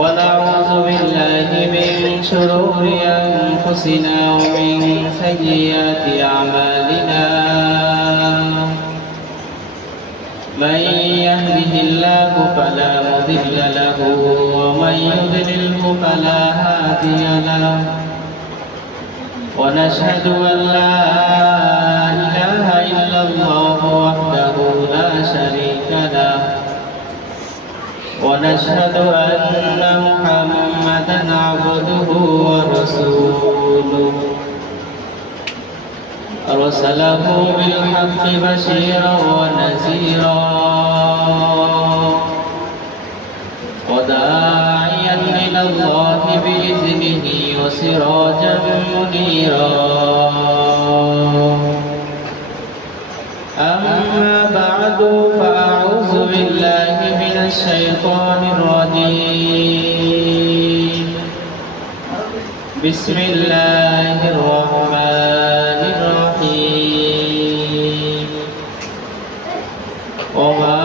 ونعوذ بالله من شرور أنفسنا ومن سيئات أعمالنا من يهده الله فلا مضل له ومن يضلله فلا هادي له ونشهد أن لا إله إلا الله وحده لا شريك له ونشهد أن محمدا عبده ورسوله أرسله بالحق بشيرا ونذيرا وداعيا إلى الله بإذنه وسراجا منيرا أما بعد فأعوذ بالله من الشيطان الرجيم بسم الله الرحمن الرحيم وما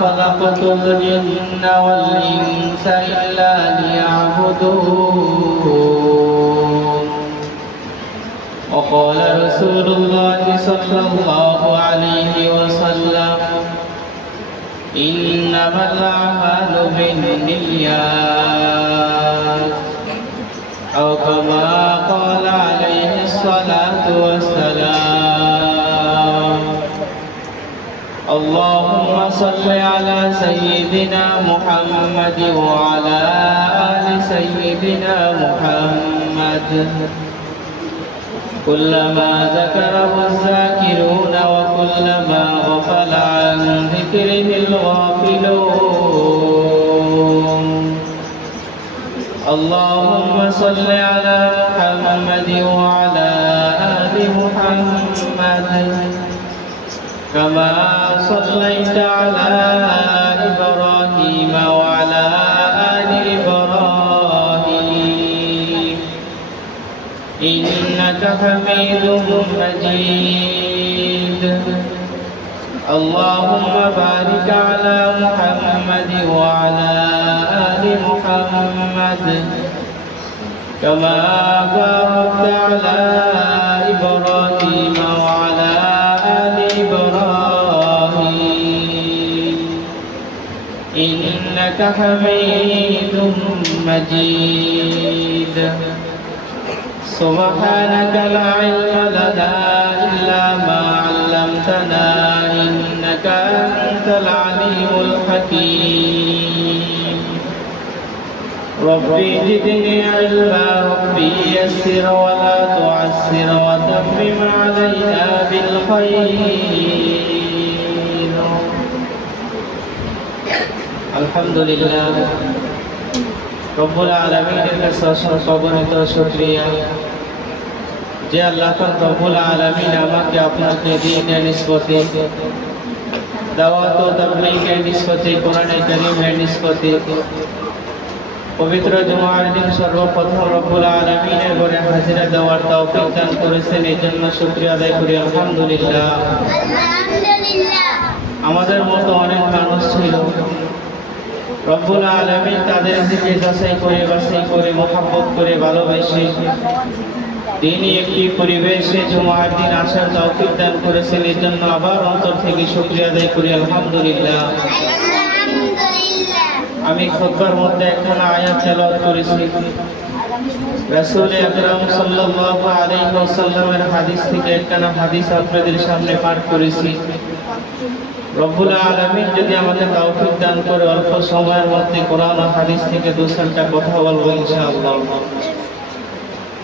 خلقت الجن والإنس إلا ليعبدون وقال رسول الله صلى الله عليه وسلم إنما الأعمال بالنيات أو كما قال عليه الصلاة والسلام اللهم صل على سيدنا محمد وعلى آل سيدنا محمد كلما ذكره الذاكرون وكلما غفل عن ذكره الغافلون اللهم صل على محمد وعلى آل محمد كما صليت على إبراهيم وعلى آل إبراهيم إنك حميد مجيد اللهم بارك على محمد وعلى آل محمد كما باركت على إبراهيم وعلى آل إبراهيم إنك حميد مجيد سبحانك لا علم لنا إلا ما علمتنا إنك أنت العليم الحكيم ربي زدني علما ربي يسر ولا تعسر وتمم علينا بالخير الحمد لله রব্বুল আলামিনের কাছে অসংখ্য অগণিত শুকরিয়া যে আল্লাহ রব্বুল আলামিন আমাকে আপনাকে দ্বীনের নিসবতে দাওয়াত ও তাবলীগের নিসবতে কোরআনে কারীমের নিসবতে পবিত্র জুমার দিন সর্বপ্রথম রব্বুল আলামিনের ঘরে হাজিরা দেওয়ার তৌফিক দান করেছেন এই জন্য শুকরিয়া আদায় করি আলহামদুলিল্লাহ। আমাদের মতো অনেক মানুষ ছিল রব্বুল আলামিন তাদের দিকে যাচাই করে বাছাই করে মোহাব্বত করে ভালোবেসে তিনি একটি পরিবেশে জুমার দিন আসার তৌফিক দান করেছেন এই জন্য আবার অন্তর থেকে শুকরিয়া আদায় করি আলহামদুলিল্লাহ। আমি খুতবার মধ্যে একখানা আয়াত তেলাওয়াত করেছি রাসূল আকরাম সাল্লাল্লাহু আলাইহি ওয়াসাল্লামের হাদিস থেকে একখানা হাদিস আপনাদের সামনে পাঠ করেছি। রব্বুল আলামিন যদি আমাদের তৌফিক দান করে অল্প সময়ের মধ্যে কোরআন ও হাদিস থেকে দুই-চারটা কথা বলবো ইনশাআল্লাহ।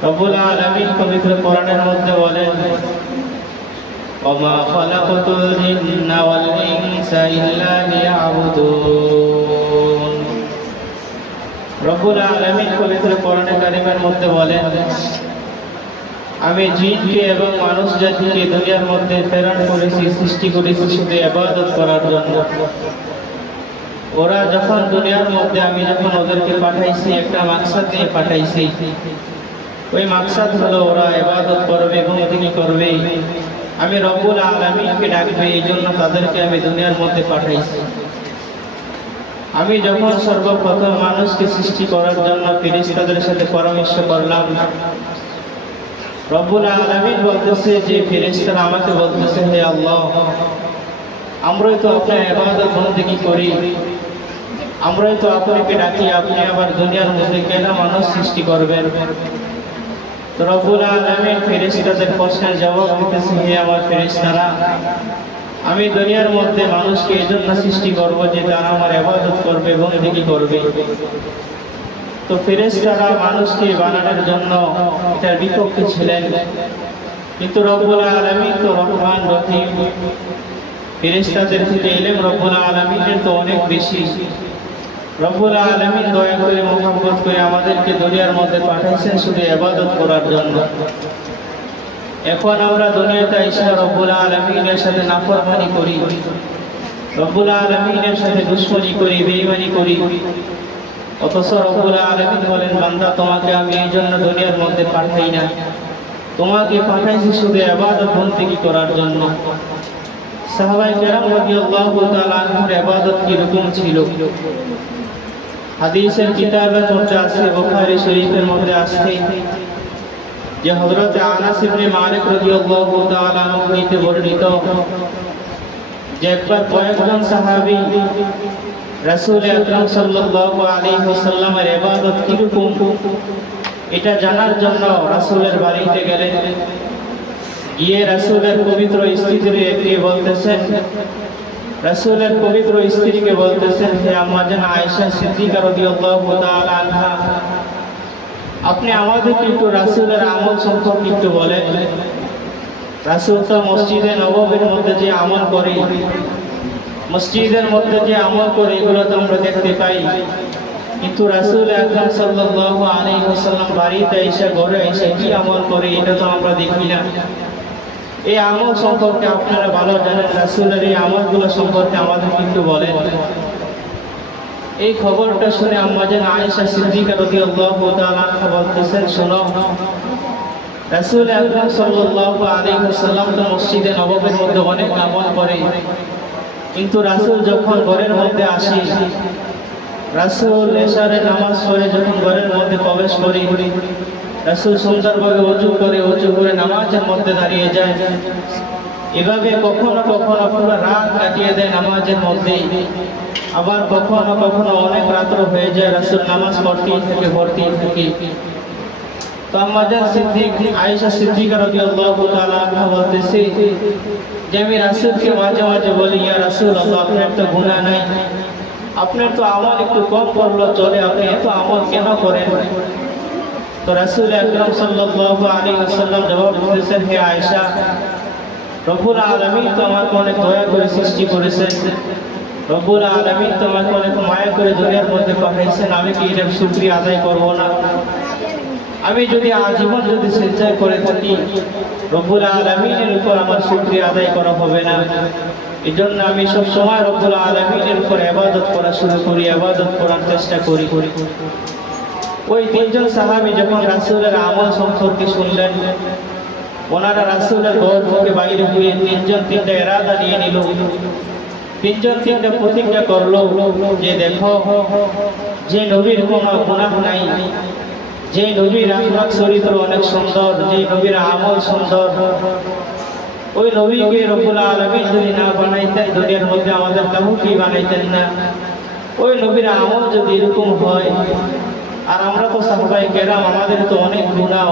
রব্বুল আলামিন পবিত্র কোরআনের মধ্যে বলেন ওমা খালাকাতুল জিন্না ওয়াল ইনসা ইল্লা লিয়াবুদুন। রব্বুল আলামিন পবিত্র কোরআনে কারীমের মধ্যে বলেন আমি জিনকে এবং মানুষ জাতিকে দুনিয়ার মধ্যে প্রেরণ করেছি, সৃষ্টি করেছি শুধু ইবাদত করার জন্য। ওরা যখন দুনিয়ার মধ্যে আমি যখন ওদেরকে পাঠাইছি একটা মাকসাদ নিয়ে পাঠাইছি, ওই মাকসাদ হলো ওরা ইবাদত করবে এবং তিনি করবে, আমি রব্বুল আলামিনকে ডাকবে, এই জন্য তাদেরকে আমি দুনিয়ার মধ্যে পাঠাইছি। আমি যখন সর্বপ্রথম মানুষকে সৃষ্টি করার জন্য ফেরেশতাদের সাথে পরামর্শ করলাম, রব্বুল আলামিন বলতেছে যে ফেরেশতারা আমাকে বলতেছে, হে আল্লাহ, আমরাই তো আপনার ইবাদত বন্দেগী করি, আমরাই তো আপনাকে ডাকি, আপনি আবার দুনিয়ার মধ্যে কেন মানুষ সৃষ্টি করবেন? তো রব্বুল আলামিন ফেরেশতাদের প্রশ্নের জবাব দিতেছে, হে আমার ফেরেশতারা, আমি দুনিয়ার মধ্যে মানুষকে এজন্য সৃষ্টি করব যে তারা আমার ইবাদত করবে, বন্দেগী করবে। তো ফেরেশতারা মানুষকে বানানোর জন্য এটার বিপক্ষে ছিলেন, কিন্তু রব্বুল আলামিন তো রহমান রহিম, ফেরেশতাদের থেকে ইলম রব্বুল আলামিনের তো অনেক বেশি। রব্বুল আলামিন দয়া করে মহব্বত করে আমাদেরকে দুনিয়ার মধ্যে পাঠাইছেন শুধু ইবাদত করার জন্য। এখন আমরা দুনিয়াতে এসে রব্বুল আলামিনের সাথে নাফরমানি করি, রব্বুল আলামিনের সাথে দুশমনি করি, বেঈমানি করি। অথচ রব্বুল আলামিন বলেন, বান্দা, তোমাকে আমি এই জন্য দুনিয়ার মধ্যে পাঠাই না, তোমাকে পাঠাইছি শুধু ইবাদত বন্দেগী করার জন্য। সাহাবায়ে কেরাম রাদিয়াল্লাহু তাআলা আনহুর ইবাদত কি রকম ছিল? হাদিসের কিতাবের মধ্যে আছে, বুখারী শরীফের মধ্যে আছে যে হযরত আনাস ইবনে মালিক রাদিয়াল্লাহু তাআলা আনহু হইতে বর্ণিত যে একবার কয়েকজন সাহাবী রাসূল আকরাম সাল্লাল্লাহু আলাইহি ওয়াসাল্লামের ইবাদত কি রকম এটা জানার জন্য রাসূলের বাড়িতে গেলেন। গিয়ে রাসূলের পবিত্র স্ত্রীকে বলতেছেন, রাসূলের পবিত্র স্ত্রীকে বলতেছেন, হে আম্মা জান আয়েশা সিদ্দিকা রাদিয়াল্লাহু তাআলা আনহা, আপনি আমাদেরকে একটু রাসূলের আমল সম্পর্কে একটু বলেন। রাসূল তো মসজিদে নববীর মধ্যে যে আমল করে, মসজিদের মধ্যে যে আমল করে, এগুলো তো আমরা দেখতে পাই, কিন্তু রাসূল আকরাম সাল্লাল্লাহু আলাইহি ওয়াসাল্লাম বাড়িতে এসে, ঘরে এসে কি আমল করে এটা তো আমরা দেখি না। এই আমল সম্পর্কে আপনারা ভালো জানেন, রাসূলের এই আমলগুলো সম্পর্কে আমাদেরকে একটু বলেন। এই খবরটা শুনে আম্মা জান আয়েশা সিদ্দিকা রাদিয়াল্লাহু তাআলা আনহা বলতেছেন, শোনো, রাসূল আকরাম সাল্লাল্লাহু আলাইহি ওয়াসাল্লাম তো মসজিদে নববীর মধ্যে অনেক আমল করে, কিন্তু রাসূল যখন ঘরের মধ্যে আসে, রাসূল এশারের নামাজ পড়ে যখন ঘরের মধ্যে প্রবেশ করে, রাসূল সুন্দরভাবে ওযু করে নামাজের মধ্যে দাঁড়িয়ে যায়। এভাবে কখনো কখনো পুরো রাত কাটিয়ে দেয় নামাজের মধ্যে, আবার কখনো কখনো অনেক রাত্র হয়ে যায়, রাসূল নামাজ পড়তেই থাকে। তো আম্মা জান আয়েশা সিদ্দিকা রাদিয়াল্লাহু তাআলা আনহা বলতেছে যে আমি রাসূলকে মাঝে মাঝে বলি, ইয়া রাসূলুল্লাহ, আপনার তো গুনাহ নাই, আপনার তো আমল একটু কম করলো চলে, আপনি এত আমল কেন করেন? তো রাসূল আকরাম সাল্লাল্লাহু আলাইহি ওয়াসাল্লাম জবাব দিয়েছেন, হে আয়েশা, রব্বুল আলামিন তো আমাকে অনেক দয়া করে সৃষ্টি করেছেন, রব্বুল আলামিন তো আমাকে অনেক মায়া করে দুনিয়ার মধ্যে পাঠাইছেন, আমি কি এর শুকরিয়া আদায় করব না? আমি যদি আজীবন যদি সিজদা করে থাকি, রব্বুল আলামিনের উপর আমার শুকরিয়া আদায় করা হবে না। এজন্য আমি সব সময় রব্বুল আলামিনের উপর ইবাদত করা শুরু করি, ইবাদত করার চেষ্টা করি। ওই তিনজন সাহাবী যখন রাসূলের আমল সম্পর্কে শুনলেন, ওনারা রাসূলের ঘর থেকে বাইরে হয়ে তিনজন তিনটা ইরাদা নিয়ে নিল, তিনজন তিনটা প্রতিজ্ঞা করলো যে দেখো, যে নবীর কোনো গুনাহ নাই, যে নবীর আখলাক চরিত্র অনেক সুন্দর, যে নবীর আমল সুন্দর, ওই নবীকে রব্বুল আলামিন যদি না বানাইতেন দুনিয়ার মধ্যে আমাদের কাউকে বানাইতেন না। ওই নবীর আমল যদি এরকম হয়, আর আমরা তো সাহাবায়ে কেরাম, আমাদের তো অনেক গুনাহ,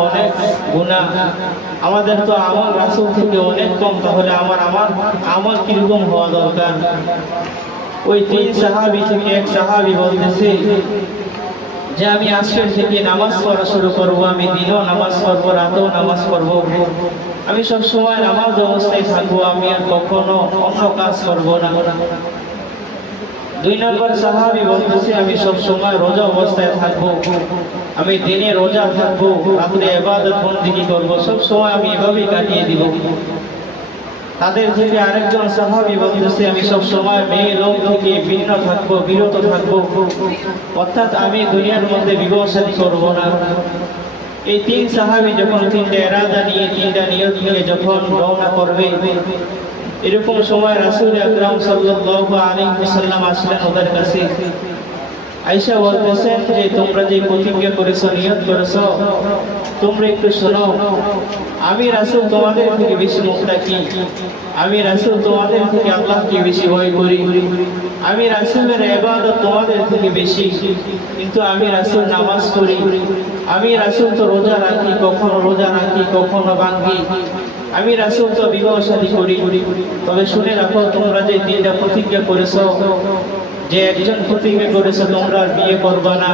আমাদের তো আমল রাসূল থেকে অনেক কম, তাহলে আমার আমল কিরকম হওয়া দরকার? ওই তিন সাহাবী থেকে এক সাহাবী বলতেছে যে আমি আজকের থেকে নামাজ পড়া শুরু করব, আমি দিনও নামাজ পড়ব, রাতেও নামাজ পড়ব, আমি সব সময় নামাজ অবস্থায় থাকবো, আমি আর কখনো অন্য কাজ করব না। দুই নম্বর সাহাবী বলতেছে আমি সব সময় রোজা অবস্থায় থাকবো, আমি দিনে রোজা থাকবো, রাতে ইবাদত বন্দেগী করব, সব সময় আমি এভাবেই কাটিয়ে দিব। তাদের থেকে আরেকজন সাহাবী বলতেছে আমি সব সময় মেয়ে লোক থেকে ভিন্ন থাকবো, বিরত থাকবো, অর্থাৎ আমি দুনিয়ার মধ্যে বিবাহ শাদী করব না। এই তিন সাহাবী যখন তিনটা ইরাদা নিয়ে, তিনটা নিয়ত নিয়ে যখন রওনা করবে, এরকম সময় রাসূল আকরাম সাল্লাল্লাহু আলাইহি ওয়াসাল্লাম আসলেন ওদের কাছে। আয়েশা বলতেছেন যে তোমরা যে প্রতিজ্ঞা করেছো, নিয়ত করেছো, তোমরা একটু শোনো। আমি রাসূল তোমাদের থেকে বেশি মুত্তাকি, আমি রাসূল তোমাদের থেকে আল্লাহকে বেশি ভয় করি, আমি রাসূলের ইবাদত তোমাদের থেকে বেশি, কিন্তু আমি রাসূল নামাজ পড়ি, আমি রাসূল তো রোজা রাখি, কখনো রোজা রাখি কখনো ভাঙি, আমি রাসূল তো বিবাহ শাদী করি। তবে শুনে রাখো, তোমরা যে তিনটা প্রতিজ্ঞা করেছো, যে একজন প্রতিজ্ঞা করেছো তোমরা বিয়ে করবে না,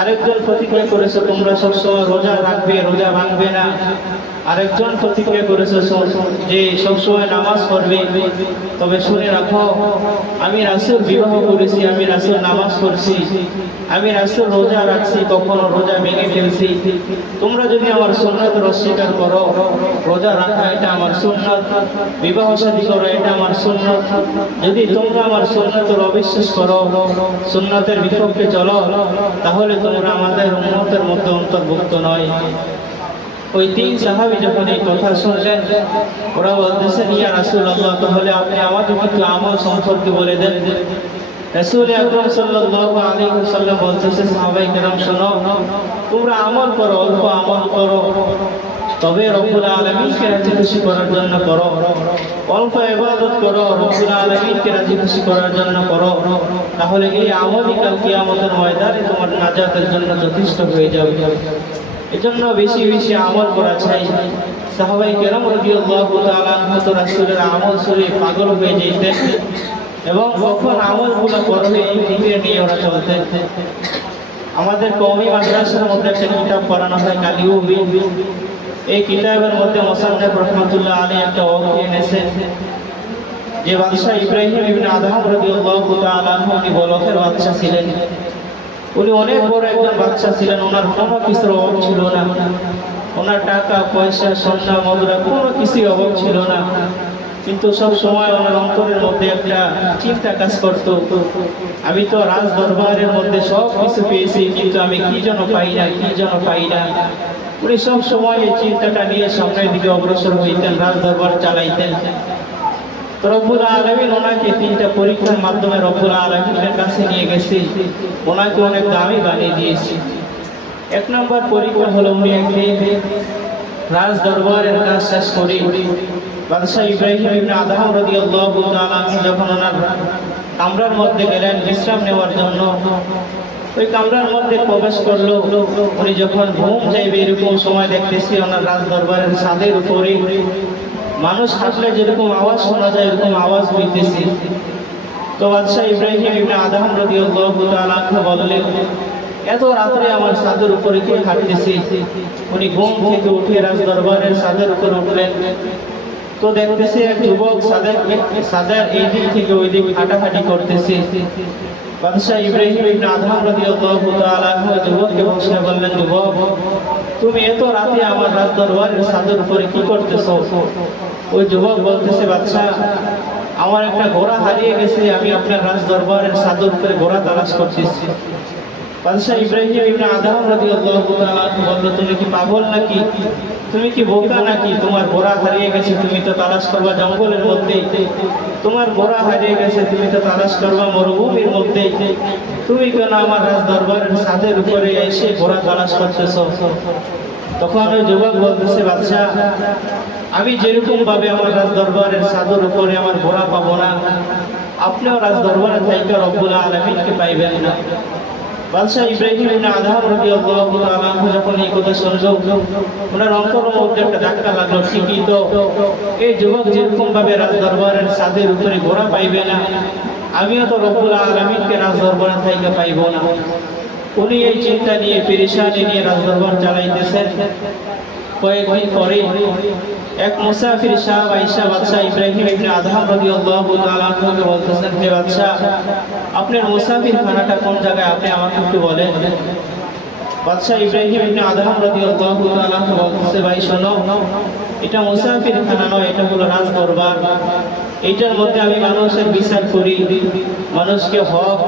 আরেকজন প্রতিজ্ঞা করেছো তোমরা সবসময় রোজা রাখবে, রোজা ভাঙবে না, আরেকজন প্রতিজ্ঞা করেছো যে সবসময় নামাজ পড়বে। তবে শুনে রাখো, আমি রাসূল বিবাহ করেছি, আমি রাসূল নামাজ পড়ছি, আমি রাসূল রোজা রাখছি, কখনো রোজা ভেঙে ফেলছি। তোমরা যদি আমার সুন্নাতের অস্বীকার করো, রোজা রাখা এটা আমার সুন্নাত, বিবাহ শাদী করো এটা আমার সুন্নাত, যদি তোমরা আমার সুন্নাতের অবিশ্বাস করো, সুন্নাতের বিপক্ষে চলো, তাহলে তোমরা আমাদের উম্মতের মধ্যে অন্তর্ভুক্ত নয়। ওই তিন সাহাবী যখন এই কথা শুনলেন, ওরা বলতেছেন, ইয়া রাসূলুল্লাহ, তাহলে আপনি আমাদের একটু আমল সম্পর্কে বলে দেন। রাসূল আকরাম সাল্লাল্লাহু আলাইহি ওয়াসাল্লাম বলতেছেন, সাহাবায়ে কেরাম শোনো, তোমরা আমল করো, অল্প আমল করো, তবে রব্বুল আলামিনকে রাজি খুশি করার জন্য করো, অল্প ইবাদত করো, রব্বুল আলামিনকে রাজি খুশি করার জন্য করো, তাহলে এই আমলই কাল কিয়ামতের ময়দানে তোমার নাজাতের জন্য যথেষ্ট হয়ে যাবে। এজন্য বেশি বেশি আমল করা চাই। সাহাবায়ে কেরাম রাদিয়াল্লাহু তাআলা আনহু রাসূলের আমল শুনে পাগল হয়ে যেতেন এবং কখন আমলগুলো করবে এই ফিকির নিয়ে ওরা চলতেন। আমাদের কওমি মাদ্রাসার মধ্যে একটা কিতাব পড়ানো হয়, কালিউবি। এই কিতাবের মধ্যে মুসান্নিফ রাহমাতুল্লাহ আলাইহি একটা ওয়াকিয়া এনেছেন যে বাদশা ইব্রাহিম ইবনে আদহাম রাদিয়াল্লাহু তাআলা আনহু উনি বলখের বাদশা ছিলেন। উনি অনেক বড় একজন বাদশা ছিলেন, ওনার কোনো কিছুর অভাব ছিল না, ওনার টাকা পয়সা সোনা মুদ্রা কোনো কিছুই অভাব ছিল না। কিন্তু সব সময় ওনার অন্তরের মধ্যে একটা চিন্তা কাজ করত, আমি তো রাজ দরবারের মধ্যে সব কিছু পেয়েছি, কিন্তু আমি কি যেন পাই না, কি যেন পাই না। উনি সব সময় এই চিন্তাটা নিয়ে সামনের দিকে অগ্রসর হইতেন, রাজ দরবার চালাইতেন। রব্বুল আলামিন ওনাকে তিনটা পরীক্ষার মাধ্যমে রব্বুল আলামিনের কাছে নিয়ে গেছে, ওনাকে অনেক দামি বানিয়ে দিয়েছে। এক নম্বর পরীক্ষা হলো, উনি একদিন রাজ দরবারের কাজ শেষ করে বাদশা ইব্রাহিম ইবনে আদহাম রাদিয়াল্লাহু তাআলা যখন ওনার কামরার মধ্যে গেলেন বিশ্রাম নেওয়ার জন্য, ওই কামরার মধ্যে প্রবেশ করলো। উনি যখন ঘুম যাইবে এরকম সময় দেখতেছি ওনার রাজ দরবারের ছাদের উপরে মানুষ হাঁটলে যেরকম আওয়াজ শোনা যায় এরকম আওয়াজ হইতেছে। তো বাদশা ইব্রাহিম ইবনে আদহাম রাদিয়াল্লাহু তাআলা বললেন, এত রাত্রে আমার ছাদের উপরে কে হাঁটতেছে? উনি ঘুম থেকে উঠে রাজ দরবারের ছাদের উপরে উঠলেন, তো দেখতেছে এক যুবক ছাদের এই দিক থেকে ওই দিক হাঁটাহাঁটি করতেছে। বাদশা ইব্রাহিম ইবনে আদহাম রাদিয়াল্লাহু তাআলা যুবককে বসে বললেন, যুবক, তুমি এত রাতে আমার রাজ দরবারের ছাদের উপরে কি করতেছো? ওই যুবক বলতেছে, বাদশা, আমার একটা ঘোড়া হারিয়ে গেছে, আমি আপনার রাজ দরবারের ছাদের উপরে ঘোড়া তালাশ করতেছি। বাদশা ইব্রাহিম ইবনে আদহাম রাদিয়াল্লাহু তাআলা বলল, তুমি কি পাগল নাকি? তুমি কি বোকা নাকি? তোমার ঘোড়া হারিয়ে গেছে, তুমি তো তালাশ করবা জঙ্গলের মধ্যে। তোমার ঘোড়া হারিয়ে গেছে, তুমি তো তালাশ করবা মরুভূমির মধ্যে। তুমি কেন আমার রাজ দরবারের ছাদের উপরে এসে ঘোড়া তালাশ করতেছো? তখন ওই যুবক বলতেছে, বাদশা, আমি যেরকম ভাবে আমার রাজ দরবারের ছাদের উপরে আমার ঘোড়া পাবো না, আপনিও রাজ দরবারে থাইকা রব্বুল আলামিনকে পাইবেন না। বাদশা ইব্রাহিম ইবনে আদহাম রাদিয়াল্লাহু তাআলা যখন এই কথা শুনলো, ওনার অন্তরের মধ্যে একটা ধাক্কা লাগলো, ঠিকই তো, এই যুবক যেরকম ভাবে রাজ দরবারের ছাদের উপরে ঘোড়া পাইবে না, আমিও তো রব্বুল আলামিনকে রাজ দরবারে থাইকা পাইবো না। উনি এই চিন্তা নিয়ে পেরেশানি নিয়ে রাজ দরবার চালাইতেছেন। কয়েকদিন পরে এক মুসাফির সাহেব আয়েশা বাদশা ইব্রাহিম ইবনে আদহাম রাদিয়াল্লাহু তাআলা আনহুকে বলতেছেন, হে বাদশা, আপনার মুসাফির খানাটা কোন জায়গায়, আপনি আমাকে একটু বলেন। বাদশা ইব্রাহিম ইবনে আদহাম রাদিয়াল্লাহু তাআলা আনহু বলতেছে, ভাই শোনো, এটা মুসাফির খানা নয়, এটা হলো রাজ দরবার। এইটার মধ্যে আমি মানুষের বিচার করি, মানুষকে হক,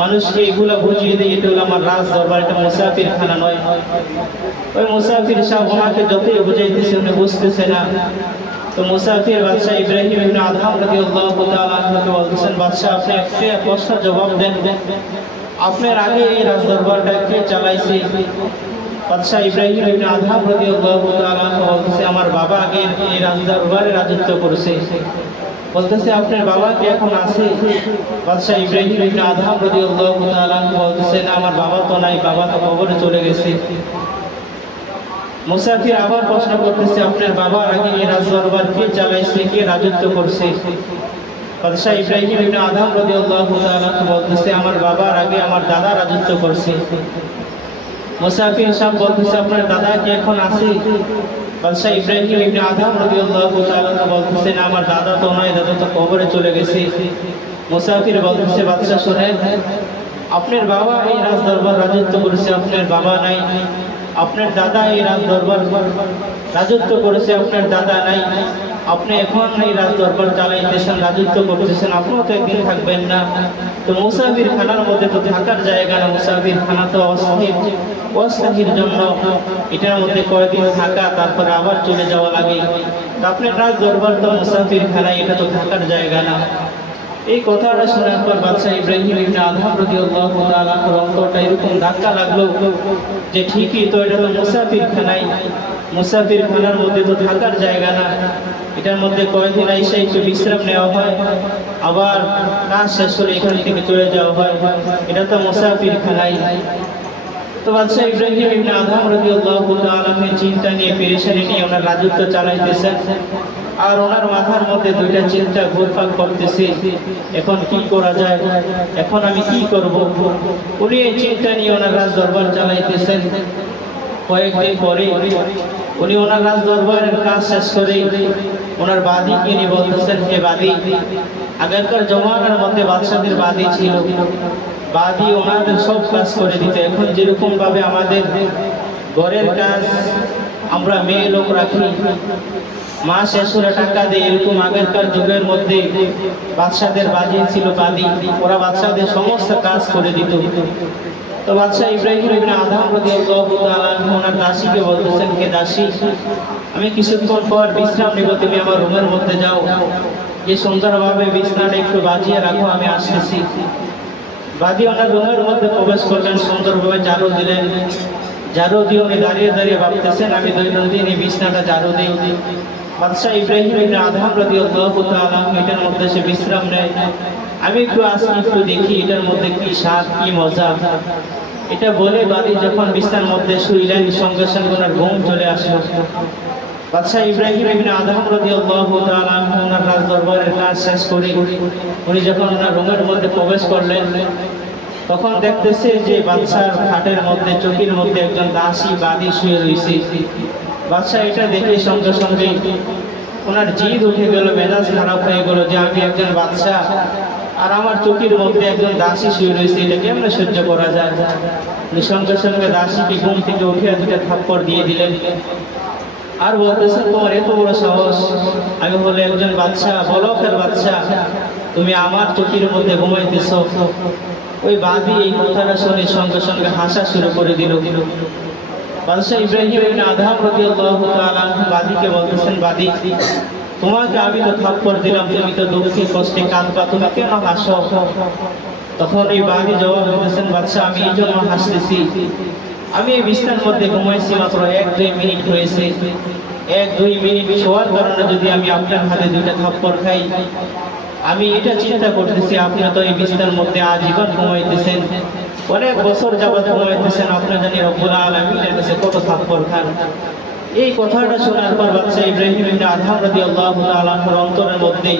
মানুষকে এগুলা বুঝিয়ে দিই, এটা হলো আমার রাজ দরবার, এটা মুসাফির খানা নয়। ওই মুসাফির সাহেব ওনাকে যতই বুঝাইতেছে উনি বুঝতেছে না। তো মুসাফির বাদশা ইব্রাহিম ইবনে আদহাম রাদিয়াল্লাহু তাআলা আনহুকে বলতেছেন, বাদশা, আপনি একটা প্রশ্নের জবাব দেন। আপনার আগে এই রাজদরবারটাকে চালাইছে বাদশাহ ইব্রাহিম ইবনে আদহাম রাদিয়াল্লাহু তাআলা বলতেছে আমার বাবা আগে এই রাজদরবারে রাজত্ব করেছে। বলতেছে আপনার বাবা কি এখন আছে? বাদশাহ ইব্রাহিম ইবনে আদহাম রাদিয়াল্লাহু তাআলা বলতেছে না, আমার বাবা তো নাই, বাবা তো কবরে চলে গেছে। মুসাফির আবার প্রশ্ন করতেছে আপনার বাবার আগে এই রাজদরবার কে চালাইছে, কে রাজত্ব করছে? বাদশাহ ইব্রাহিম ইবনে আদহাম রাদিয়াল্লাহু তাআলা বলতেছে আমার বাবার আগে আমার দাদা রাজত্ব করছে। মুসাফির সাহেব বলতেছে আপনার দাদা কি এখন আছে? বাদশাহ ইব্রাহিম ইবনে আদহাম রাদিয়াল্লাহু তাআলা বলতেছে না, আমার দাদা তো নয়, দাদা তো কবরে চলে গেছে। মুসাফির বলতেছে বাদশাহ শুনেন, আপনার বাবা এই রাজদরবার রাজত্ব করেছে, আপনার বাবা নাই। আপনার দাদা এই রাজদরবার রাজত্ব করেছে, আপনার দাদা নাই। আপনি এখন এই রাজদরবার চালাইতেছেন, রাজত্ব করতেছেন, আপনিও তো একদিন থাকবেন না। তো মুসাফির খানার মধ্যে তো থাকার জায়গা না, মুসাফির খানা তো অস্থায়ীর জন্য এটার মধ্যে কয়েকদিন থাকা, তারপরে আবার চলে যাওয়া লাগে। আপনার রাজদরবার তো মুসাফির খানা, এটা তো থাকার জায়গা না। এই কথাটা শোনার পর বাদশাহ ইব্রাহিম ইবনে আদহাম রাদিয়াল্লাহু তাআলা অন্তরটা এরকম ধাক্কা লাগলো যে ঠিকই তো, এটা তো মুসাফির খানাই, মুসাফির খানার মধ্যে তো থাকার জায়গা না। এটার মধ্যে কয়েকদিন এসে একটু বিশ্রাম নেওয়া হয়, আবার কাজ শেষ করে এখান থেকে চলে যাওয়া হয়, এটা তো মুসাফির খানাই। তো বাদশাহ ইব্রাহিম ইবনে আদহাম রাদিয়াল্লাহু তাআলা চিন্তা নিয়ে, পেরেশানি নিয়ে ওনার রাজত্ব চালাইতেছেন। আর ওনার মাথার মধ্যে দুইটা চিন্তা ঘুরপাক করতেছে, এখন কি করা যায়, এখন আমি কি করব। উনি এই চিন্তা নিয়ে ওনার রাজদরবার চালাইতেছেন। কয়েকদিন পরে উনি ওনার রাজদরবারের কাজ শেষ করে ওনার বাদীকে নিয়ে বলতেছেন, হে বাদী, আগেরকার জমানার মধ্যে বাদশাদের বাদী ছিল, বাদী ওনাদের সব কাজ করে দিত। এখন যেরকম ভাবে আমাদের ঘরের কাজ আমরা মেয়ে লোক রাখি, মা শেষরা টাকা দেয়, এরকম আগেরকার যুগের মধ্যে বাদশাদের বাদী ছিল, বাদী, ওরা বাদশাদের সমস্ত কাজ করে দিত। তো বাদশাহ ইব্রাহিম ইবনে আদহাম রাদিয়াল্লাহু তাআলা ওনার দাসীকে বলতেছেন, কে দাসী, আমি কিছুক্ষণ পর বিশ্রাম নিব, তুমি আমার রুমের মধ্যে যাও, যে সুন্দরভাবে বিছানাটা একটু বাজিয়ে রাখো, আমি আসতেছি। বাদী ওনার রুমের মধ্যে প্রবেশ করলেন, সুন্দরভাবে ঝাড়ু দিলেন। ঝাড়ু দিয়ে উনি দাঁড়িয়ে দাঁড়িয়ে ভাবতেছেন, আমি দৈনন্দিন এই বিছানাটা ঝাড়ু দিই। বাদশাহ ইব্রাহিম ইবনে আদহাম রাদিয়াল্লাহু তাআলা এটার মধ্যে সে বিশ্রাম নেয়। আমি একটু আসি, একটু দেখি এটার মধ্যে কি স্বাদ, কি মজা। এটা বলে বাদী যখন বিছানার মধ্যে শুইলেন, সঙ্গে সঙ্গে ওনার ঘুম চলে আসলো। বাদশাহ ইব্রাহিম ইবনে আদহাম রাদিয়াল্লাহু তাআলা ওনার রাজদরবারের কাজ শেষ করে উনি যখন ওনার রুমের মধ্যে প্রবেশ করলেন, তখন দেখতেছে যে বাদশার খাটের মধ্যে, চৌকির মধ্যে একজন দাসী বাদী শুয়ে রয়েছে। বাদশাহ এটা দেখে সঙ্গে সঙ্গে ওনার জিদ উঠে গেল, মেজাজ খারাপ হয়ে গেল যে আমি একজন বাদশাহ আর আমার চৌকির মধ্যে একজন দাসী শুয়ে রয়েছে, এটা কেমনে সহ্য করা যায়। সঙ্গে সঙ্গে দাসীকে ঘুম থেকে উঠে দুটো থাপ্পড় দিয়ে দিলেন। আর বলতেছেন, তোমার এত বড় সাহস, আমি বলে একজন বাদশাহ, বলকের বাদশাহ, তুমি আমার চৌকির মধ্যে ঘুমাইতেছ। ওই বাদী এই কথাটা শুনে সঙ্গে সঙ্গে হাসা শুরু করে দিল। বাদশাহ ইব্রাহিম ইবনে আদহাম রাদিয়াল্লাহু তাআলা বাদীকে বলতেছেন, বাদী, তোমাকে আমি তো থাপ্পড় দিলাম, তুমি তো দুঃখে কষ্টে কাঁদবা, তুমি কেন হাসো? তখন এই বাদী জবাব দিতেছেন, বাদশাহ, আমি এই জন্য হাসতেছি, আমি এই বিছানার মধ্যে ঘুমাইছি মাত্র 1-2 মিনিট হয়েছে। 1-2 মিনিট শোয়ার কারণে যদি আমি আপনার হাতে দুইটা থাপ্পড় খাই, আমি এটা চিন্তা করতেছি, আপনি তো এই বিছানার মধ্যে আজীবন ঘুমাইতেছেন, অনেক বছর যাবত ঘুমাইতেছেন, আপনার জানি রব্বুল আলামিনের কাছে কত থাপ্পড় খান। এই কথাটা শোনার পর বাদশাহ ইব্রাহিম ইবনে আদহাম রাদিয়াল্লাহু তাআলা অন্তরের মধ্যে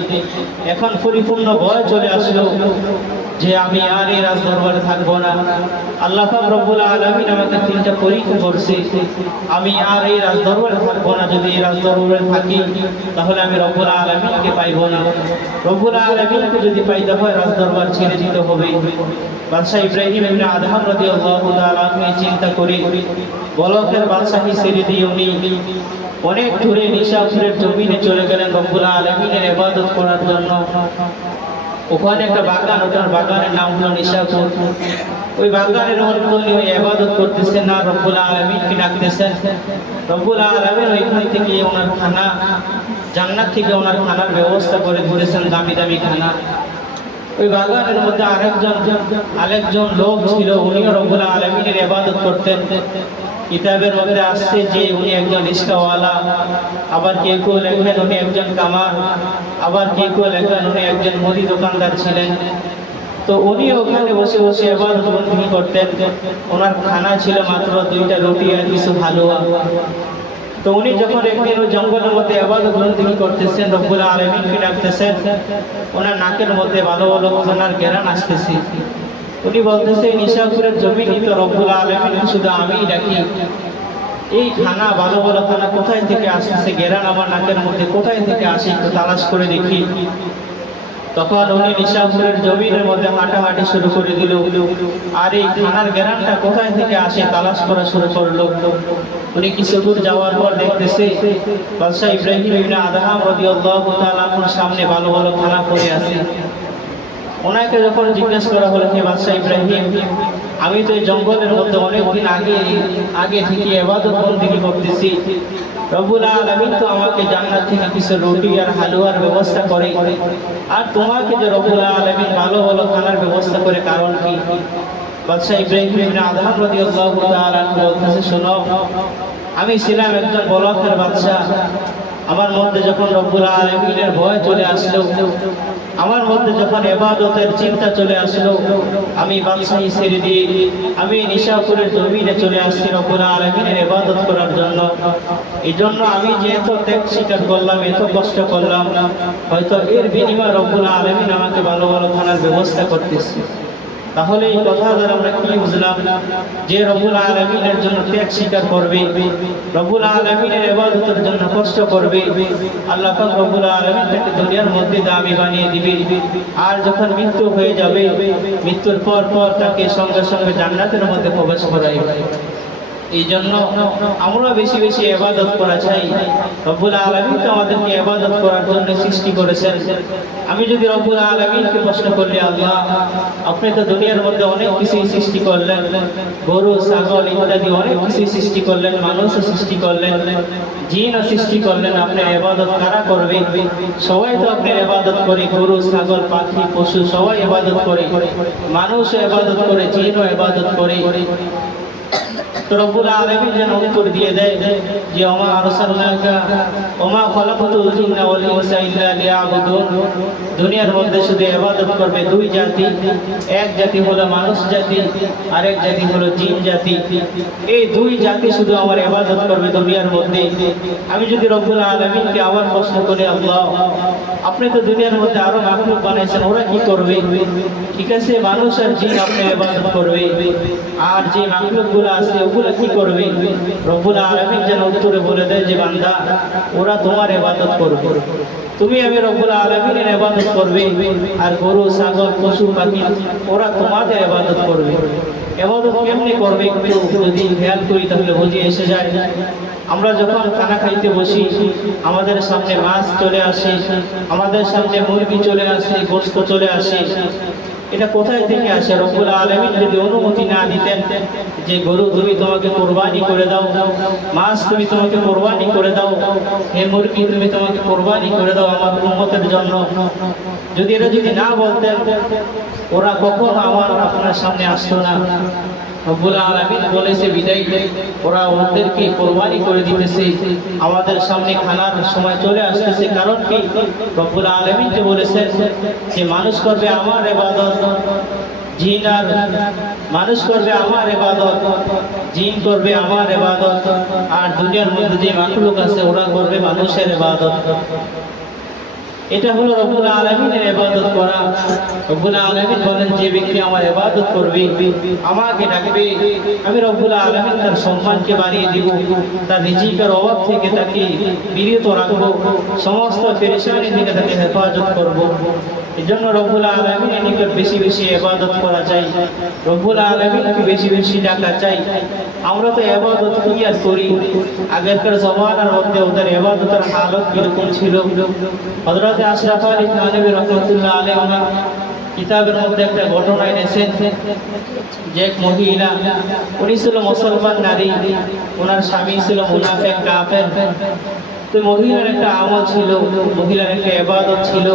এখন পরিপূর্ণ ভয় চলে আসলো যে আমি আর এই রাজদরবারে থাকবো না। আল্লাহ পাক রব্বুল আলামিন আমাকে 3টা পরীক্ষা করছে, আমি আর এই রাজদরবারে থাকবো না। যদি এই রাজদরবারে থাকি তাহলে আমি রব্বুল আলামিনকে পাইবো না, রব্বুল আলামিনকে যদি পাইতে হয় রাজদরবার ছেড়ে দিতে হবে। বাদশাহ ইব্রাহিম ইবনে আদহাম রাদিয়াল্লাহু তাআলা চিন্তা করে বলকের বাদশাহী ছেড়ে দিয়ে উনি অনেক দূরে নিশাপুরের জমিনে চলে গেলেন রব্বুল আলামিনের ইবাদত করার জন্য। ওখানে একটা বাগান, ওটার বাগানের নাম হলো নিশাপুর। ওই বাগানের মধ্যে উনি ইবাদত করতেছেন না, রব্বুল আলামিনকে ডাকতেছেন। রব্বুল আলামিন ওইখান থেকে ওনার খানা, জান্নাত থেকে ওনার খানার ব্যবস্থা করে দিয়েছেন, দামি দামি খানা। ওই বাগানের মধ্যে আরেকজন লোক ছিল, উনিও রব্বুল আলামিনের ইবাদত করতেন। কিতাবের মধ্যে আসছে যে উনি একজন রিস্কাওয়ালা, আবার কেউ কেউ লেখেন উনি একজন কামার, আবার কেউ কেউ লেখেন উনি একজন মুদি দোকানদার ছিলেন। তো উনি ওখানে বসে বসে ইবাদত বন্দেগী করতেন। ওনার খানা ছিল মাত্র 2টা রুটি আর কিছু হালুয়া। তো উনি যখন একদিন ওই জঙ্গলের মধ্যে ইবাদত বন্দেগী করতেছেন, রব্বুল আলামিনকে ডাকতেছেন, ওনার নাকের মধ্যে ভালো ভালো খানার ঘ্রাণ আসতেছে। উনি বলতেছে, নিশাপুরের জমিন তো রব্বুল আলামিন শুধু আমিই ডাকি, এই খানা ভালো ভালো খানা কোথায় থেকে আসতেছে, ঘ্রাণ আমার নাকের মধ্যে কোথায় থেকে আসে, একটু তালাশ করে দেখি। তখন উনি নিশাপুরের জমিনের মধ্যে হাঁটাহাঁটি শুরু করে দিল, আর এই খানার ঘ্রাণটা কোথায় থেকে আসে তালাশ করা শুরু করলো। উনি কিছু দূর যাওয়ার পর দেখতেছে বাদশাহ ইব্রাহিম ইবনে আদহাম রাদিয়াল্লাহু তাআলা আনহুর সামনে ভালো ভালো খানা পড়ে আছে। ওনাকে যখন জিজ্ঞাসা করা হলো, হে বাদশাহ ইব্রাহিম, আমি তো এই জঙ্গলের মধ্যে অনেকদিন আগে থেকে ইবাদত বন্দেগী করতেছি, রব্বুল আলামিন তো আমাকে জান্নাত থেকে কিছু রুটি আর হালুয়ার ব্যবস্থা করে, আর তোমাকে যে রব্বুল আলামিন ভালো ভালো খানার ব্যবস্থা করে, কারণ কি? বাদশাহ ইব্রাহিম ইবনে আদহাম রাদিয়াল্লাহু তাআলা বলতেছে, শোনো, আমি ছিলাম একজন বলখের বাদশা। আমার মধ্যে যখন রব্বুল আলামিনের ভয় চলে আসলো, আমার মধ্যে যখন ইবাদতের চিন্তা চলে আসলো, আমি বাদশাহী ছেড়ে দিয়ে আমি নিশাপুরের জমিনে চলে আসছি রব্বুল আলামিনের ইবাদত করার জন্য। এই জন্য আমি যে এত ত্যাগ স্বীকার করলাম, এত কষ্ট করলাম, হয়তো এর বিনিময়ে রব্বুল আলামিন আমাকে ভালো ভালো খানার ব্যবস্থা করতেছে। তাহলে এই কথা দ্বারা আমরা কি বুঝলাম? যে রব্বুল আলামিনের জন্য ত্যাগ স্বীকার করবে, রব্বুল আলামিনের ইবাদতের জন্য কষ্ট করবে, আল্লাহ পাক রব্বুল আলামিন তাকে দুনিয়ার মধ্যে দামি বানিয়ে দিবে। আর যখন মৃত্যু হয়ে যাবে, মৃত্যুর পর তাকে সঙ্গে সঙ্গে জান্নাতের মধ্যে প্রবেশ করাইবে। এই জন্য আমরা বেশি বেশি ইবাদত করা চাই। রব্বুল আলামিন তো আমাদেরকে ইবাদত করার জন্য সৃষ্টি করেছেন। আমি যদি রব্বুল আলামিনকে প্রশ্ন করি, আল্লাহ, আপনি তো দুনিয়ার মধ্যে অনেক কিছু সৃষ্টি করলেন, গরু ছাগল ইত্যাদি অনেক কিছু সৃষ্টি করলেন, মানুষও সৃষ্টি করলেন, জিনও সৃষ্টি করলেন, আপনি ইবাদত কারা করবে? সবাই তো আপনি ইবাদত করে, গরু ছাগল পাখি পশু সবাই ইবাদত করে, মানুষও ইবাদত করে, জিনও ইবাদত করে। তো রব্বুল আলামিন যেন উত্তর দিয়ে দেয় যে ওমা আরসালনাকা ওমা খালাকাতুল জিন্না ওয়াল ইনসা ইল্লা লিয়াবুদুন। দুনিয়ার মধ্যে শুধু ইবাদত করবে দুই জাতি, এক জাতি হলো মানুষ জাতি, আরেক জাতি হলো জিন জাতি। এই দুই জাতি শুধু আমার ইবাদত করবে দুনিয়ার মধ্যে। আমি যদি রব্বুল আলামিনকে আবার প্রশ্ন করি, আল্লাহ, আপনি তো দুনিয়ার মধ্যে আরো মাখলুক বানাইছেন, ওরা কি করবে? ঠিক আছে, মানুষ আর জিন আপনি ইবাদত করবে, আর যে মাখলুকগুলো আছে ওগুলো কি করবে? রব্বুল আলামিন যেন উত্তরে বলে দেয় যে বান্দা, ওরা তোমার ইবাদত করবে, তুমি আমি রব্বুল আলামিনের ইবাদত করবে, আর গরু ছাগল পশু পাখি ওরা তোমাদের ইবাদত করবে। ইবাদত কেমনে করবে একটু যদি খেয়াল করি তাহলে বুঝে এসে যায়। আমরা যখন খানা খাইতে বসি, আমাদের সামনে মাছ চলে আসে, আমাদের সামনে মুরগি চলে আসে, গোশত চলে আসে, এটা কোথায় থেকে আসে? রব্বুল আলামিন যদি অনুমতি না দিতেন যে গরু তুমি তোমাকে কুরবানি করে দাও, মাছ তুমি তোমাকে কুরবানি করে দাও, হে মুরগি তুমি তোমাকে কুরবানি করে দাও আমার উম্মতের জন্য, যদি এটা যদি না বলতেন, ওরা কখনো আপনার সামনে আসতো না। রব্বুল আলামিন বলেছে বিদায় ওরা ওদেরকে কুরবানি করে দিতেছে, আমাদের সামনে খানার সময় চলে আসতেছে। কারণ কি? রব্বুল আলামিন যে বলেছেন যে মানুষ করবে আমার ইবাদত, জিন আর মানুষ করবে আমার ইবাদত, জিন করবে আমার ইবাদত, আর দুনিয়ার মধ্যে যে মাখলুক আছে ওরা করবে মানুষের ইবাদত। এটা হলো রব্বুল আলামিনের ইবাদত করা। রব্বুল আলামিন বলেন যে ব্যক্তি আমার ইবাদত করবে, আমাকে ডাকবে, আমি রব্বুল আলামিন তার সম্মানকে বাড়িয়ে দিব, তার রিজিকের অভাব থেকে তাকে বিরত রাখব, সমস্ত পেরেশানি থেকে তাকে হেফাজত করব। এজন্য রব্বুল আলামিনের নিকট বেশি বেশি ইবাদত করা চাই, রব্বুল আলামিনকে বেশি বেশি ডাকা চাই। আমরা তো ইবাদত কি আর করি? আগেরকার জমানার মধ্যে ওদের ইবাদতের হালত কিরকম ছিল? হযরত আশরাফ আলী থানভী রাহমাতুল্লাহ আলাইহি ওনার কিতাবের মধ্যে একটা ঘটনা এনেছেন যে এক মহিলা, উনি ছিল মুসলমান নারী, ওনার স্বামী ছিল মুনাফিক কাফের। তো মহিলার একটা আমল ছিল, মহিলার একটা ইবাদত ছিল।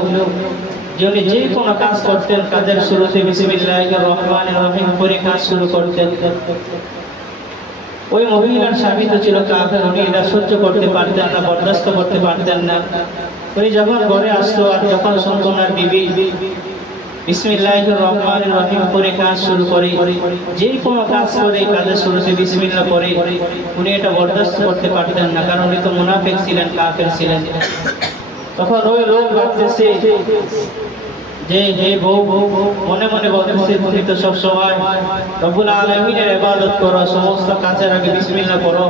যে উনি যে কোনো কাজ করতেন কাজের শুরুতে বিসমিল্লাহির রহমানির রহিম করে কাজ শুরু করতেন। ওই মহিলার স্বামী তো ছিল কাফের, উনি এটা সহ্য করতে পারতেন না, বরদাস্ত করতে পারতেন না। উনি যখন ঘরে আসতো আর যখন শুনতো ওনার বিবি বিসমিল্লাহির রহমানির রহিম করে কাজ শুরু করে, যে কোনো কাজ করে কাজের শুরুতে বিসমিল্লাহ করে, উনি এটা বরদাস্ত করতে পারতেন না, কারণ উনি তো মুনাফিক ছিলেন, কাফের ছিলেন। তখন ওই লোক ভাবতেছে যে হে বউ মনে মনে বলতেছে তুমি তো সব সময় রব্বুল আলামিনের ইবাদত করো, সমস্ত কাজের আগে বিসমিল্লাহ করো,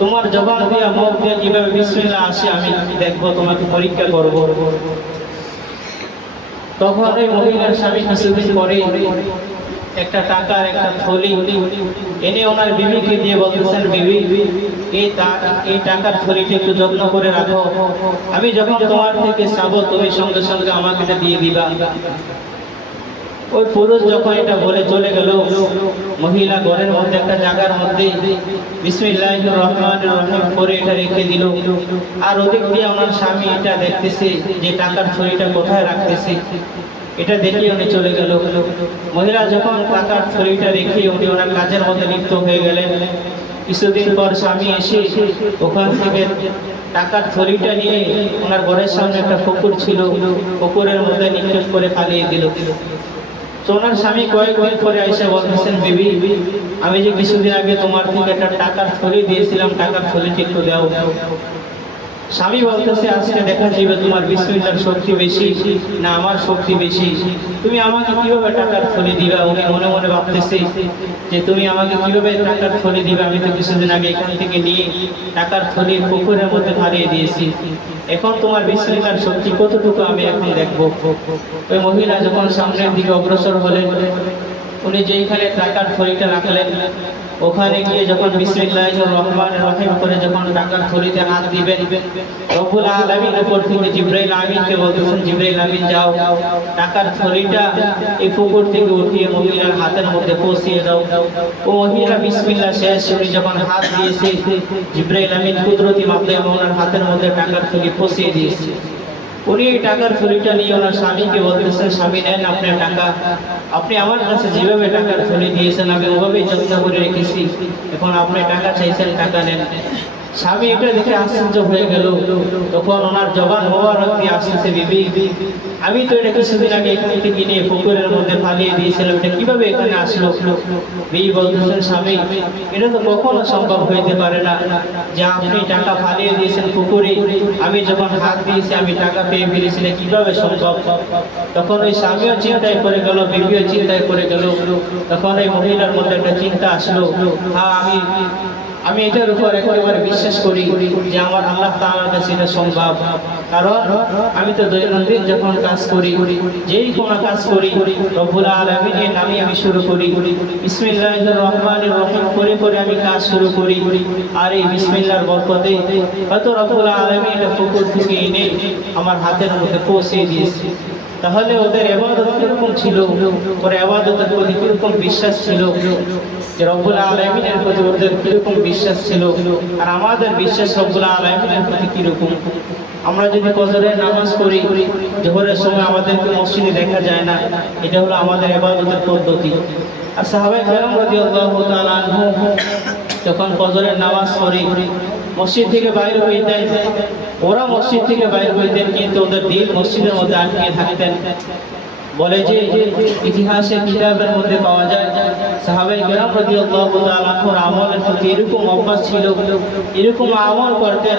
তোমার জবান দিয়ে মুখ দিয়ে কিভাবে বিসমিল্লাহ আসে আমি দেখবো, তোমাকে পরীক্ষা করব। তখন ওই মহিলার স্বামী কিছুদিন পরে একটা টাকার একটা থলি এনে ওনার বিবিকে দিয়ে বলতেছেন, বিবি এই টাকার থলিটা একটু যত্ন করে রাখো, আমি যখন তোমার থেকে চাবো তুমি সঙ্গে সঙ্গে আমাকে এটা দিয়ে দিবা। ওই পুরুষ যখন এটা বলে চলে গেল, মহিলা ঘরের মধ্যে একটা জায়গার মধ্যে বিসমিল্লাহির রহমানির রহিম করে এটা রেখে দিল। আর ওদিক দিয়ে ওনার স্বামী এটা দেখতেছে যে টাকার থলিটা কোথায় রাখতেছে, এটা দেখে উনি চলে গেল। মহিলা যখন টাকার থলিটা রেখে উনি ওনার কাজের মধ্যে লিপ্ত হয়ে গেলেন। কিছুদিন পর স্বামী এসে ওখান থেকে টাকার থলিটা নিয়ে ওনার ঘরের সামনে একটা পুকুর ছিল, পুকুরের মধ্যে নিক্ষেপ করে পালিয়ে দিল। তো ওনার স্বামী কয়েকদিন পরে এসে বলতেছেন, বিবি আমি যে কিছুদিন আগে তোমার থেকে একটা টাকার থলি দিয়েছিলাম, টাকার থলিটা একটু দাও। স্বামী বলতেছে, আজকে দেখা যাবে তোমার বিসমিল্লাহর শক্তি বেশি না আমার শক্তি বেশি, তুমি আমাকে কিভাবে টাকার থলি দিবা। উনি মনে মনে ভাবতেছে যে তুমি আমাকে কিভাবে টাকার থলি দিবা, আমি তো কিছুদিন আগে এখান থেকে নিয়ে টাকার থলি পুকুরের মধ্যে হারিয়ে দিয়েছি, এখন তোমার বিসমিল্লাহর শক্তি কতটুকু আমি এখন দেখবো। ওই মহিলা যখন সামনের দিকে অগ্রসর হলেন, উনি যেইখানে টাকার থলিটা রাখলেন ওখানে গিয়ে যখন বিসমিল্লাহির রহমানির রহিম করে যখন টাকার থলিতে হাত দিবেন, রব্বুল আলামিন উপর থেকে জিবরাইল আমিনকে বলতেছেন, জিবরাইল আমিন যাও টাকার থলিটা এই পুকুর থেকে উঠিয়ে মহিলার হাতের মধ্যে পৌঁছিয়ে দাও। ও মহিলা বিসমিল্লাহ শেষ উনি যখন হাত দিয়েছে, জিবরাইল আমিন কুদরতি মাধ্যমে ওনার হাতের মধ্যে টাকার থলি পৌঁছিয়ে দিয়েছে। উনি এই টাকার থলিটা নিয়ে ওনার স্বামীকে বলতেছেন, স্বামী নেন আপনার টাকা, আপনি আমার কাছে যেভাবে টাকার থলি দিয়েছেন আমি ওভাবেই যত্ন করে রেখেছি, এখন আপনি টাকা চাইছেন, টাকা নেন। স্বামী এটা দেখে আশ্চর্য হয়ে গেল। তখন ওনার জবান মোবারক দিয়ে আসতেছে, বিবি আমি তো এটা কিছুদিন আগে এখান থেকে নিয়ে পুকুরের মধ্যে ফালিয়ে দিয়েছিলাম, এটা কিভাবে এখানে আসলো। বিবি বলতেছেন, স্বামী এটা তো কখনো সম্ভব হইতে পারে না যে আপনি টাকা ফালিয়ে দিয়েছেন পুকুরে, আমি যখন হাত দিয়েছি আমি টাকা পেয়ে ফেলেছি, কিভাবে সম্ভব। তখন ওই স্বামীও চিন্তায় পড়ে গেল, বিবিও চিন্তায় পড়ে গেল। তখন এই মহিলার মধ্যে একটা চিন্তা আসলো, হ্যাঁ আমি এটার উপর একেবারে বিশ্বাস করি যে আমার আল্লাহ তাআলার কাছে এটা সম্ভব, কারণ আমি তো দৈনন্দিন যখন কাজ করি, যেই কোনো কাজ করি রব্বুল আলামিনের নামে আমি শুরু করি, বিসমিল্লাহির রহমানির রহিম করে করে আমি কাজ শুরু করি। আর এই বিসমিল্লাহর বরকতে হয়তো রব্বুল আলামিন এটা পুকুর থেকে এনে আমার হাতের মধ্যে পৌঁছে দিয়েছে। তাহলে ওদের ইবাদত কিরকম ছিল, ওর ইবাদতের প্রতি কিরকম বিশ্বাস ছিল, যে রব্বুল আলামিনের প্রতি ওদের কিরকম বিশ্বাস ছিল, আর আমাদের বিশ্বাস রব্বুল আলামিনের প্রতি কিরকম। আমরা যদি ফজরের নামাজ পড়ি, জোহরের সময় আমাদেরকে মসজিদে দেখা যায় না, এটা হলো আমাদের ইবাদতের পদ্ধতি। আর সাহাবায়ে কেরাম রাদিয়াল্লাহু তাআলা আনহুম যখন ফজরের নামাজ পড়ে মসজিদ থেকে বাইরে হইতেন, ওরা মসজিদ থেকে বাইরে হইতেন কিন্তু ওদের দিল মসজিদের মধ্যে আটকে থাকতেন। বলে যে ইতিহাসের কিতাবের মধ্যে পাওয়া যায় সাহাবায়ে কেরাম রাদিয়াল্লাহু তাআলা আনহুর আমলের প্রতি এরকম অভ্যাস ছিল, এরকম আমল করতেন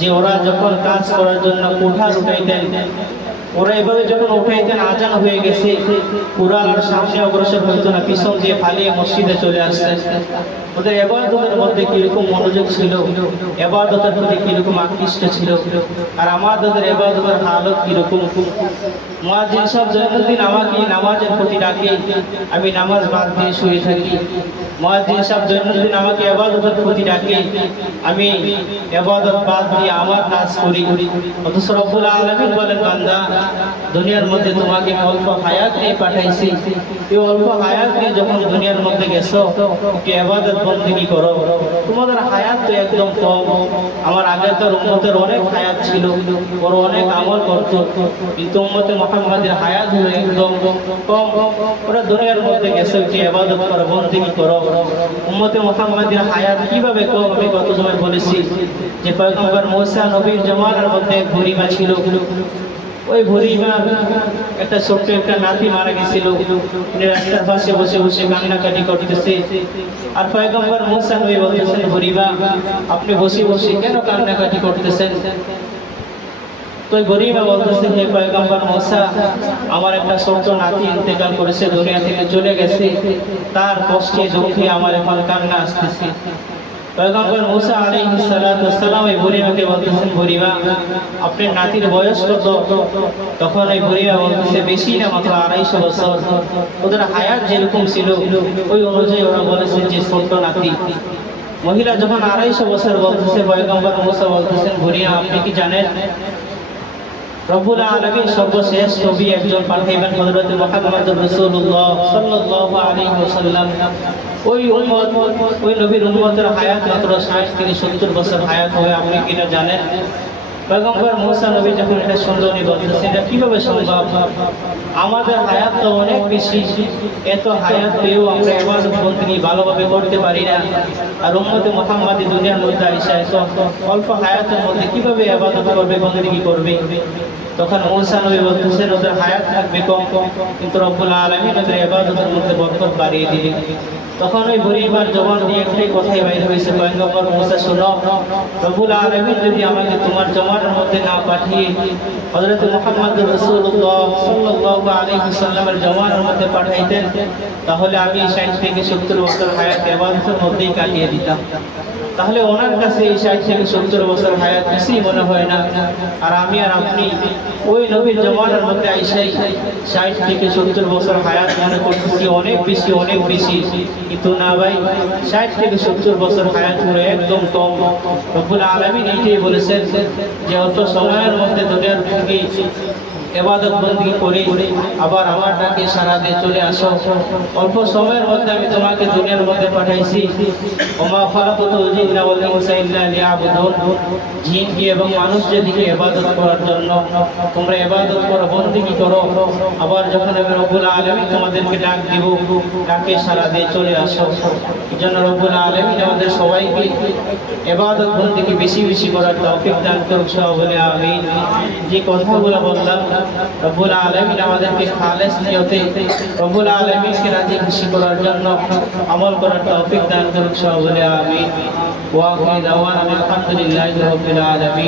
যে ওরা যখন কাজ করার জন্য কোঠার উঠাইতেন, ওরা এভাবে যখন উঠাইতেন আজান হয়ে গেছে, কুরআন আর সামনে অগ্রসর হইতো না, পিছন দিয়ে ফালিয়ে মসজিদে চলে আসতেন। ওদের ইবাদতের মধ্যে কিরকম মনোযোগ ছিল, ইবাদতের প্রতি কিরকম আকৃষ্ট ছিল, আর আমাদের ইবাদতের হালত কিরকম। মুয়াজ্জিন সাহেব দৈনন্দিন আমাকে নামাজের প্রতি ডাকে, আমি নামাজ বাদ দিয়ে শুয়ে থাকি। মুয়াজ্জিন সাহেব দৈনন্দিন আমাকে ইবাদতের প্রতি ডাকে, আমি ইবাদত বাদ দিয়ে আমার কাজ করি। অথচ রব্বুল আলামিন বলেন, বান্দা দুনিয়ার মধ্যে তোমাকে অল্প হায়াত নিয়ে পাঠাইছি, এই অল্প হায়াত নিয়ে যখন দুনিয়ার মধ্যে গেছো একটু ইবাদত বন্দেগী করো। তোমাদের হায়াত তো একদম কম, আমার আগে তো উম্মতের অনেক হায়াত ছিল, ওরা অনেক আমল করতো, কিন্তু উম্মতে মুহাম্মাদের হায়াত হলো একদম কম। ওরা দুনিয়ার মধ্যে গেছে একটু ইবাদত করো, বন্দেগী করো। উম্মতে মুহাম্মাদের হায়াত কিভাবে কম আমি গত সময় বলেছি যে পয়গম্বর মুসা নবীর জামানার মধ্যে এক বুড়িমা ছিল, ওই বুড়িমার একটা ছোট্ট একটা নাতি মারা গেছিল, রাস্তার পাশে বসে বসে কান্নাকাটি করতেছে। আর পয়গম্বর মুসা নবী বলতেছেন, বুড়িমা আপনি বসে বসে কেন কান্নাকাটি করতেছেন? তো বুড়িমা বলতেছেন, হে পয়গম্বর মুসা, আমার একটা ছোট্ট নাতি ইন্তেকাল করেছে, দুনিয়া থেকে চলে গেছে, তার কষ্টে দুঃখে আমার এখন কান্না আসতেছে। পয়গম্বর মুসা আলাইহিস সালাতু ওয়াস সালাম এই বুড়িমাকে বলতেছেন, বুড়িমা আপনার নাতির বয়স কত? তখন এই বুড়িমা বলতেছে, বেশি না, মাত্র 250 বছর। ওদের হায়াত যেরকম ছিল ওই অনুযায়ী ওরা বলেছে যে ছোট্ট নাতি। মহিলা যখন 250 বছর বলতেছে, পয়গম্বর মুসা বলতেছেন, বুড়িমা আপনি কি জানেন রব্বুল আলামিন সর্বশেষ নবী একজন পাঠাইবেন, হযরত মুহাম্মদুর রাসূলুল্লাহ সাল্লাল্লাহু আলাইহি ওয়াসাল্লাম। ওই উম্মত, ওই নবীর উম্মতের হায়াত মাত্র 60 থেকে 70 বছর হায়াত হবে, আপনি কি এটা জানেন? পয়গম্বর মুসা নবী যখন এটা শুনলেন বলতেছেন, এটা কিভাবে সম্ভব? আমাদের হায়াত তো অনেক বেশি, এত হায়াত পেয়েও আমরা ইবাদত বন্দেগী ভালোভাবে করতে পারি না। আর উম্মতে মুহাম্মাদি দুনিয়ার মধ্যে আইসা এত অল্প হায়াতের মধ্যে কিভাবে ইবাদত করবে, বন্দেগী করবে? তখন মুসা নবী বলতেছেন, ওদের হায়াত থাকবে কম, কিন্তু রব্বুল আলামিন ওদের ইবাদতের মধ্যে বরকত বাড়িয়ে দিবেন। তখন ওই বুড়িমার জবান দিয়ে একটাই কথাই বাইর হয়েছে, পয়গম্বর মুসা শোনো, রব্বুল আলামিন যদি আমাকে তোমার জমানের মধ্যে না পাঠিয়ে হযরত মুহাম্মদুর রাসূলুল্লাহ সাল্লাল্লাহু আলাইহি ওয়াসাল্লামের জমানের মধ্যে পাঠাইতেন, তাহলে আমি 60 থেকে 70 বছর হায়াত ইবাদতের মধ্যেই কাটিয়ে দিতাম। তাহলে ওনার কাছে এই 60 থেকে 70 বছর হায়াত কিছুই মনে হয় না। আর আমি আর আপনি ওই নবীর জমানার মধ্যে আইসাই 60 থেকে 70 বছর হায়াত মনে করতেছি অনেক বেশি, অনেক বেশি। কিন্তু না ভাই, 60 থেকে 70 বছর হায়াত হলো একদম কম। রব্বুল আলামিন এইটাই বলেছেন যে অত সময়ের মধ্যে দুনিয়ার থেকে ইবাদত বন্দেগী করে আবার আমার ডাকে সাড়া দিয়ে চলে আসো। অল্প সময়ের মধ্যে আমি তোমাকে দুনিয়ার মধ্যে পাঠাইছি। ওমা খালাকাতুল জিন্না ওয়াল ইনসা ইল্লা লিয়াবুদুন, জিন কি এবং মানুষ যেদিকে ইবাদত করার জন্য, তোমরা ইবাদত করো, বন্দেগী করো। আবার যখন আমি রব্বুল আলামিন তোমাদেরকে ডাক দিব, ডাকে সাড়া দিয়ে চলে আসো। এজন্য রব্বুল আলামিন আমাদের সবাইকে ইবাদত বন্দেগী বেশি বেশি করার তৌফিক দান করুক, সবাই বলে আমিন। যে কথাগুলো বললাম রব্বুল আলামিন আমাদেরকে খালেস নিয়তে রব্বুল আলামিনকে রাজি খুশি করার জন্য আমল করার তৌফিক দান করুক, সবাই বলে আমিন। ওয়া আখিরু দাওয়ানা আলহামদুলিল্লাহি রাব্বিল আলামিন।